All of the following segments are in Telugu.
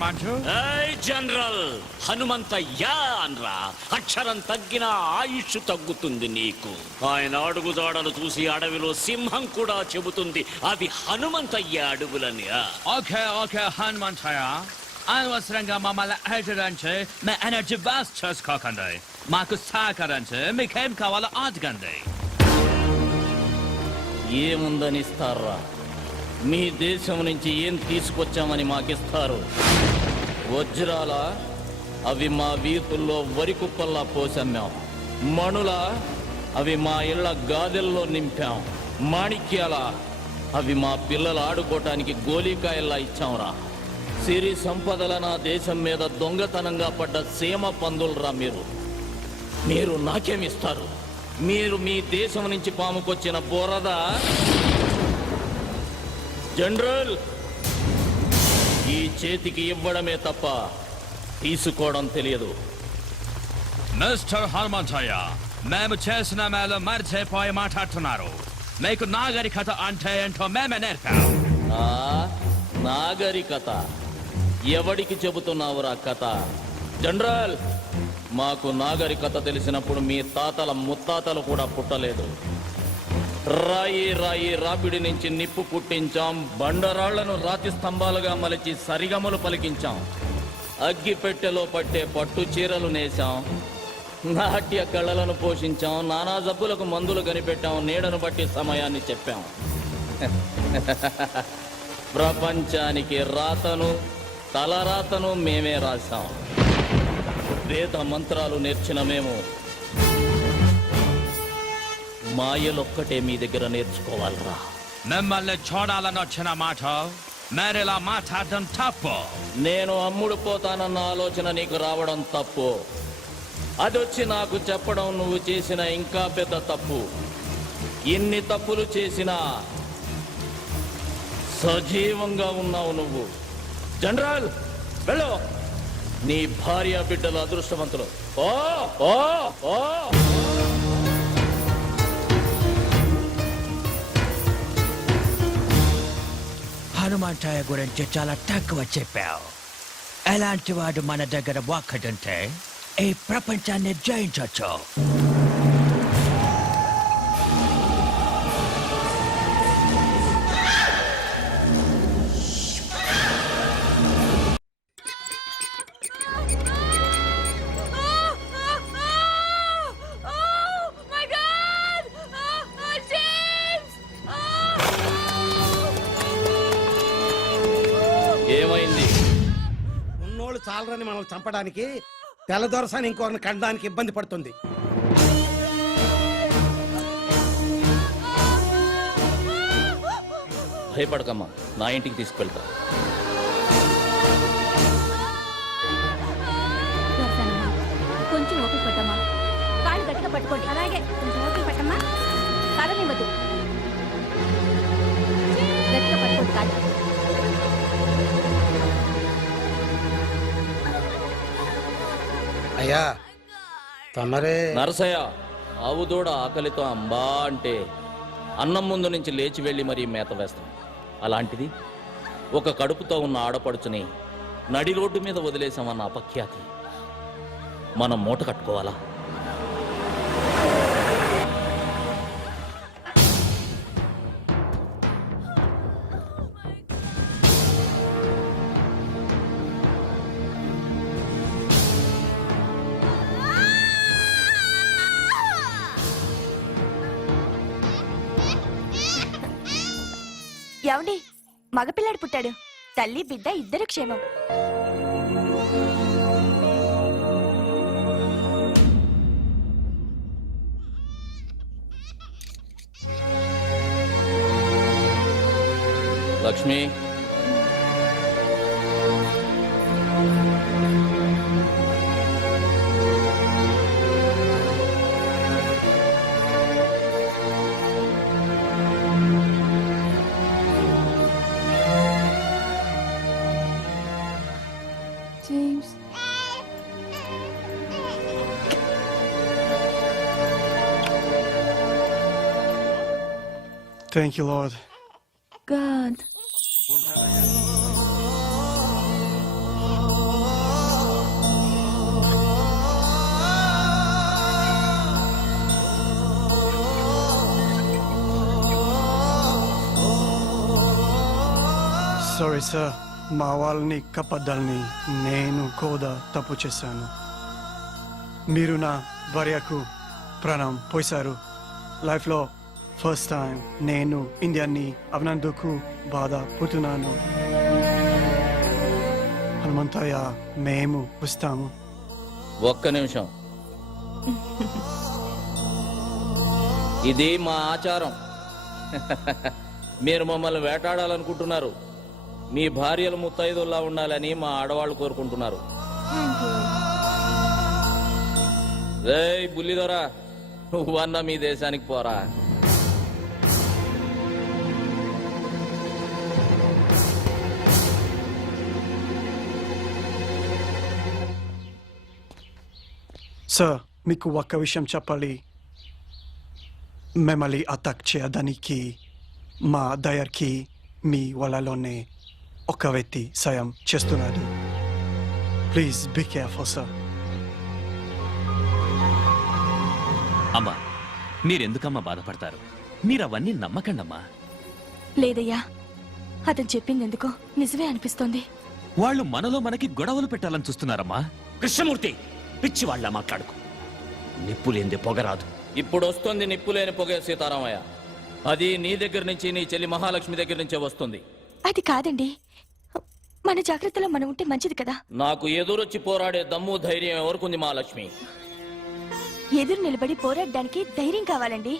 హనుమాన్జు. జనరల్ హనుమంతయ్య అనరా. అక్షరం తగ్గిన ఆయుష్ తగ్గుతుంది నీకు. ఆయన అడుగుదాడలు చూసి అడవిలో సింహం కూడా చెబుతుంది అవి హనుమంతయ్య అడుగులని. ఓకే ఓకే హనుమంతయ్య, అనవసరంగా మమ్మల్ని హెచ్చరించి మీ ఎనర్జీ వేస్ట్ చేసుకోకండి. మాకు సహకరించి మీకేం కావాలో అడగండి. ఏముందనిస్తారా? మీ దేశం నుంచి ఏం తీసుకొచ్చామని మాకిస్తారు? వజ్రాల అవి మా వీధుల్లో వరి కుప్పల్లా పోసమ్మాం. మణుల అవి మా ఇళ్ల గాదెల్లో నింపాం. మాణిక్యాల అవి మా పిల్లలు ఆడుకోవటానికి గోలీకాయల్లా ఇచ్చాంరా. సిరి సంపదల నా దేశం మీద దొంగతనంగా పడ్డ సీమ పందులరా మీరు. మీరు నాకేమిస్తారు? మీరు మీ దేశం నుంచి పాముకొచ్చిన బురద. జనరల్, ఈ చేతికి ఇవ్వడమే తప్ప తీసుకోవడం తెలియదు. మిస్టర్ హనుమంతయ్య, మేము చేసిన మేలు మర్చిపోయి మాట్లాడుతున్నారు. మీకు నాగరికత అంటే ఏంటో మేమే నేర్పాం. నాగరికత? ఎవడికి చెబుతున్నావురా కథ? జనరల్, మాకు నాగరికత తెలిసినప్పుడు మీ తాతల ముత్తాతలు కూడా పుట్టలేదు. రాయి రాయి రాపిడి నుంచి నిప్పు పుట్టించాం. బండరాళ్లను రాతి స్తంభాలుగా మలిచి సరిగమలు పలికించాం. అగ్గి పెట్టెలో పట్టే పట్టు చీరలు నేసాం. నాట్య కళలను పోషించాం. నానా జబ్బులకు మందులు కనిపెట్టాం. నీడను బట్టి సమయాన్ని చెప్పాం. ప్రపంచానికి రాతను తలరాతను మేమే రాశాం. వేద మంత్రాలు నేర్చిన మేము మాయలొక్కటే మీ దగ్గర నేర్చుకోవాలరా. మిమ్మల్ని చూడాలని వచ్చిన మాట మేరేలా మాట్లాడడం తప్పు. నేను అమ్ముడు పోతానన్న ఆలోచన నీకు రావడం తప్పు. అదొచ్చి నాకు చెప్పడం నువ్వు చేసిన ఇంకా పెద్ద తప్పు. ఇన్ని తప్పులు చేసినా సజీవంగా ఉన్నావు నువ్వు. జనరల్, వెళ్ళు. నీ భార్య బిడ్డలు అదృష్టవంతులు. ఓ ఓ ఓ హనుమంతయ్య గురించి చాలా తక్కువ చెప్పావు. ఎలాంటి వాడు మన దగ్గర ఒక్కడుంటే ఈ ప్రపంచాన్ని జయించవచ్చు. ఏమైంది? ఉన్నోళ్ళు చాలరని మనల్ని చంపడానికి తెల్లదొరసాని ఇంకొకరిని కనడానికి ఇబ్బంది పడుతుంది. భయపడకమ్మా, నా ఇంటికి తీసుకెళ్తా. కొంచెం ఓపిక పట్టమ్మా. కాళ్ళు గట్టిగా పట్టుకోండి. అలాగే కొంచెం ఓపిక పట్టమ్మా. కదనివ్వద్దు. గట్టిగా పట్టుకోండి కాళ్ళు. అయ్యా తమరే. నరసయ్య, ఆవు దూడ ఆకలితో అంబా అంటే అన్నం ముందు నుంచి లేచి వెళ్ళి మరీ మేత వేస్తాం. అలాంటిది ఒక కడుపుతో ఉన్న ఆడపడుచుని నడి రోడ్డు మీద వదిలేసామన్న అపఖ్యాతి మనం మూట కట్టుకోవాలా? ఏమండి, మగపిల్లాడు పుట్టాడు. తల్లి బిడ్డ ఇద్దరు క్షేమం. Lakshmi, James. Thank you, Lord. God. Sorry sir, మా వాళ్ళని కప్పద్దాలని నేను కూడా తప్పు చేశాను. మీరు నా భార్యకు ప్రాణం పోశారు. లైఫ్లో ఫస్ట్ టైం నేను ఇండియాని అవినందుకు బాధపడుతున్నాను. హనుమంతయ్య, మేము వస్తాము. ఒక్క నిమిషం. ఇది మా ఆచారం. మీరు మమ్మల్ని వేటాడాలనుకుంటున్నారు. మీ భార్యలు ముత్తైదుల్లా ఉండాలని మా ఆడవాళ్ళు కోరుకుంటున్నారు. రేయ్ బుల్లిదొరా, నువ్వన్నా మీ దేశానికి పోరా. సార్, మీకు ఒక్క విషయం చెప్పాలి. మిమ్మల్ని అటాక్ చేయడానికి మా దయర్కి మీ వాళ్ళలోనే ఒక వ్యక్తి సాయం చేస్తున్నాడు. Please be careful sir. అమ్మా, మీరెందుకమ్మా బాధపడతారు? మీరవన్నీ నమ్మకండమ్మా. లేదయ్యా, అతను చెప్పింది ఎందుకో నిజమే అనిపిస్తోంది. వాళ్ళు మనలో మనకి గొడవలు పెట్టాలని చూస్తున్నారమ్మా. కృష్ణమూర్తి, పిచ్చి వాళ్ళ మాట్లాడుకు. నిప్పులేంది పొగరాదు. ఇప్పుడు వస్తుంది నిప్పులేని పొగే సీతారామయ్య. అది నీ దగ్గర నుంచి, నీ చెల్లి మహాలక్ష్మి దగ్గర నుంచే వస్తుంది. అది కాదండి, మన జాగ్రత్తలో మనం ఉంటే మంచిది కదా. నాకు ఎదురొచ్చి పోరాడే దమ్ము ధైర్యం ఎవరుకుంది మహాలక్ష్మి? ఎదురు నిలబడి పోరాడడానికి ధైర్యం కావాలండి.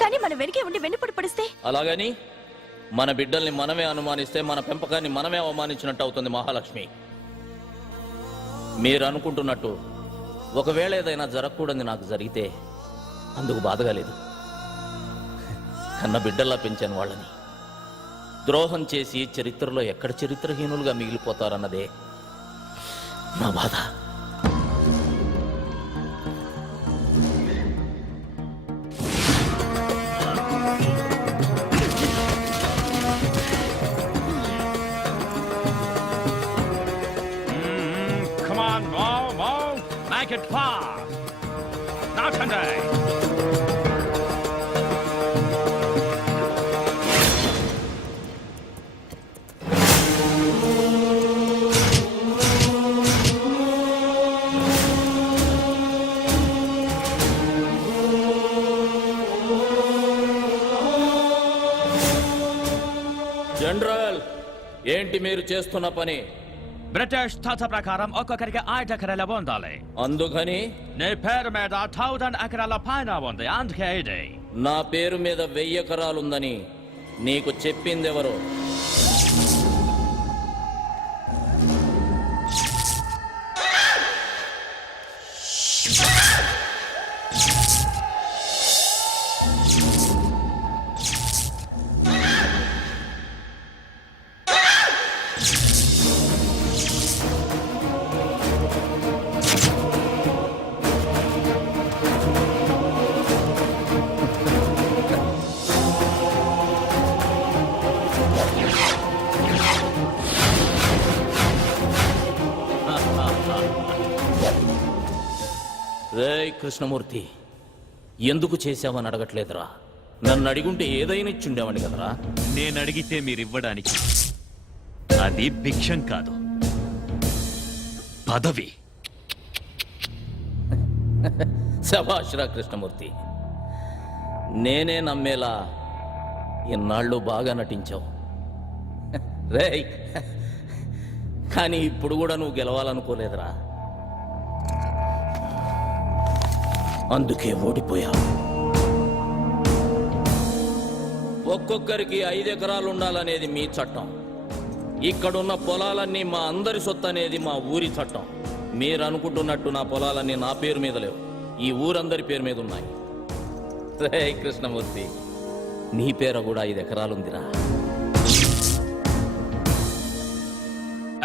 కానీ మనం వెనకే ఉండి వెన్నుపడి పడిస్తే? అలాగని మన బిడ్డల్ని మనమే అనుమానిస్తే మన పెంపకాన్ని మనమే అవమానించినట్టు అవుతుంది మహాలక్ష్మి. మీరు అనుకుంటున్నట్టు ఒకవేళ ఏదైనా జరగకూడదు నాకు జరిగితే అందుకు బాధగా లేదు. కన్న బిడ్డల్లా పెంచాను వాళ్ళని. ద్రోహం చేసి చరిత్రలో ఎక్కడ చరిత్రహీనులుగా మిగిలిపోతారన్నదే నా బాధ. Come on, move. Make it fast. Not today. General, ఏంటి మీరు చేస్తున్న పని? బ్రిటిష్ తాత ప్రకారం ఒక్కొక్కరికి 5 ఎకరాల ఉండాలి. అందుకని నీ పేరు మీద 1000 ఎకరాల పైన ఉంది. అందుకే ఇది. నా పేరు మీద 1000 ఎకరాలుందని నీకు చెప్పిందెవరు? రేయ్ కృష్ణమూర్తి, ఎందుకు చేశావని అడగట్లేదురా. నన్ను అడిగుంటే ఏదైనా ఇచ్చుండేవాడిని కదరా. నేను అడిగితే మీరివ్వడానికి అది భిక్షం కాదు, పదవి. శభాష్రా కృష్ణమూర్తి, నేనే నమ్మేలా ఇన్నాళ్ళు బాగా నటించావు. రేయ్, కానీ ఇప్పుడు కూడా నువ్వు గెలవాలనుకోలేదురా. అందుకే ఓడిపోయావు. ఒక్కొక్కరికి 5 ఎకరాలు ఉండాలనేది మీ చట్టం. ఇక్కడున్న పొలాలన్నీ మా అందరి సొత్తు అనేది మా ఊరి చట్టం. మీరు అనుకుంటున్నట్టు నా పొలాలన్నీ నా పేరు మీద లేవు, ఈ ఊరందరి పేరు మీద ఉన్నాయి. రే కృష్ణమూర్తి, నీ పేర కూడా 5 ఎకరాలుందిరా.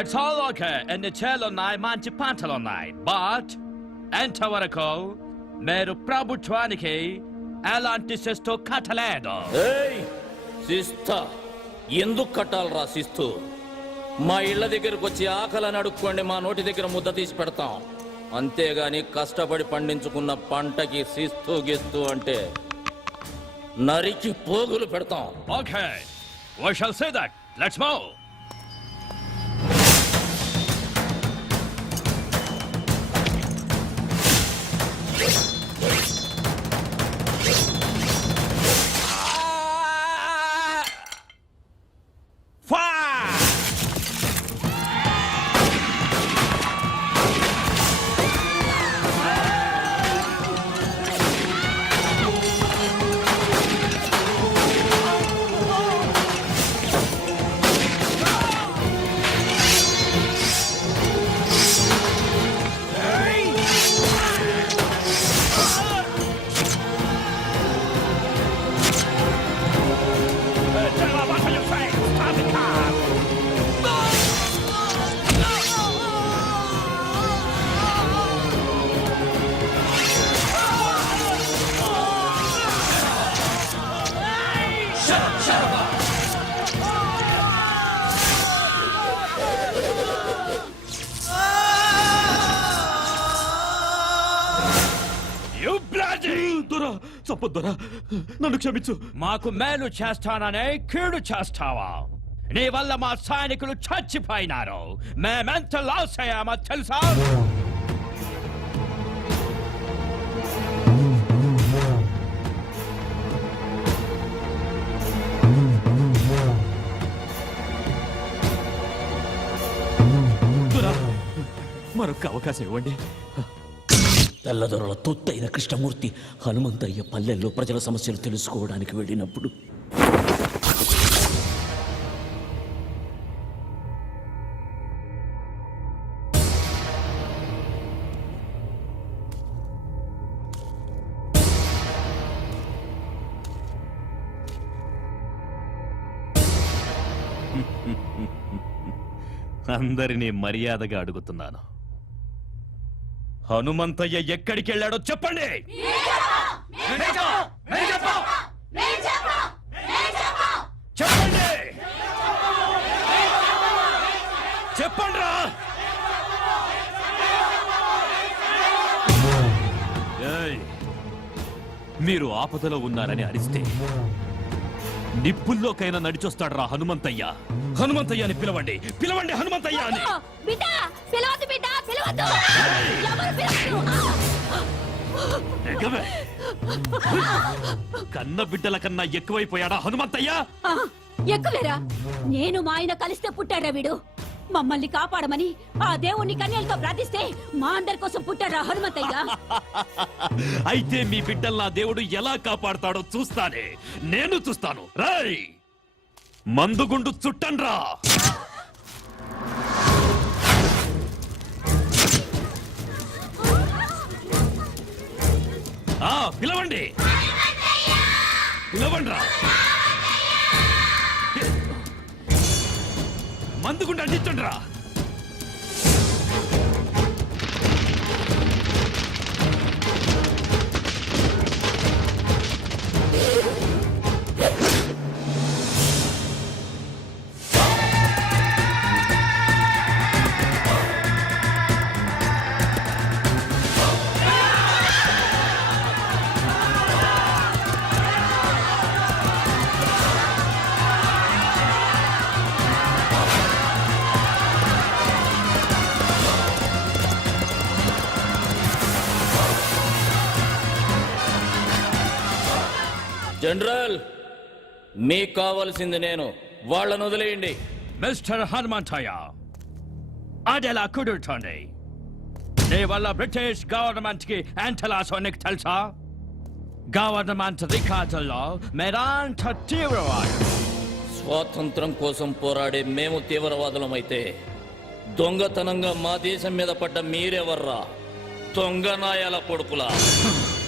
It's all okay. ఎన్ని చేలున్నాయి, మంచి పంటలున్నాయి. బట్ ఎంతవరకు మీరు ప్రభుత్వానికి ఎలాంటి శిస్తు కట్టలేదు. ఏయ్ శిస్తా ఎందుకు కట్టాలరా? శిస్తు మా ఇళ్ల దగ్గరకు వచ్చి ఆకలని అడుక్కోండి, మా నోటి దగ్గర ముద్ద తీసి పెడతాం. అంతేగాని కష్టపడి పండించుకున్న పంటకి శిస్తు గిస్తు అంటే నరికి పోగులు పెడతాం. Okay, we shall see that. Let's move. చంపొద్దురా, నన్ను క్షమించు. మాకు మేలు చేస్తాననే కీడు చేస్తావా? నీ వల్ల మా సైనికులు చచ్చిపోయినారు. మేమెంత లాస్ అయ్యామో తెలుసా? మరొక అవకాశం ఇవ్వండి. తెల్లదొరల తొత్తైన కృష్ణమూర్తి హనుమంతయ్య పల్లెల్లో ప్రజల సమస్యలు తెలుసుకోవడానికి వెళ్ళినప్పుడు అందరినీ మర్యాదగా అడుగుతున్నాను, హనుమంతయ్య ఎక్కడికి వెళ్ళాడో చెప్పండి. చెప్పండి, చెప్పండిరా. ఏయ్, మీరు ఆపదలో ఉన్నారని అరిస్తే నిప్పుల్లోకైనా నడిచొస్తాడరా హనుమంతయ్య. హనుమంతయ్య అని పిలవండి, పిలవండి హనుమంతయ్య అని. బిడ్డ పిలవద్దు, బిడ్డ పిలవద్దు, ఎవరు పిలవద్దు. ఎగవే. కన్న బిడ్డల కన్నా ఎక్కువైపోయాడా హనుమంతయ్య? ఎక్కులేరా? నేను మా ఆయన కలిస్తే పుట్టారా వీడు? మమ్మల్ని కాపాడమని ఆ దేవుణ్ణి కన్యలతో ప్రార్థిస్తే మా అందరి కోసం పుట్టారా హనుమంతయ్య? అయితే మీ బిడ్డల్లా దేవుడు ఎలా కాపాడతాడో చూస్తానే, నేను చూస్తాను. రై, మందుగుండు చుట్టండ్రా. పిలవండి, పిలవండ్రా. మందుగుండు అందించండ్రా. జనరల్, మీకు కావాల్సింది నేను, వాళ్ళను వదిలేయండి. మిస్టర్ హనుమంతయ్య, అదెలా కుదురుతోంది? నీ వల్ల బ్రిటిష్ గవర్నమెంట్ కి ఎంత లాసో నీకు తెలుసా? గవర్నమెంట్ రికార్డుల్లో మీరంత తీవ్రవాదు. స్వాతంత్రం కోసం పోరాడే మేము తీవ్రవాదులమైతే దొంగతనంగా మా దేశం మీద పడ్డ మీరెవర్రా? దొంగ నాయాల కొడుకులా.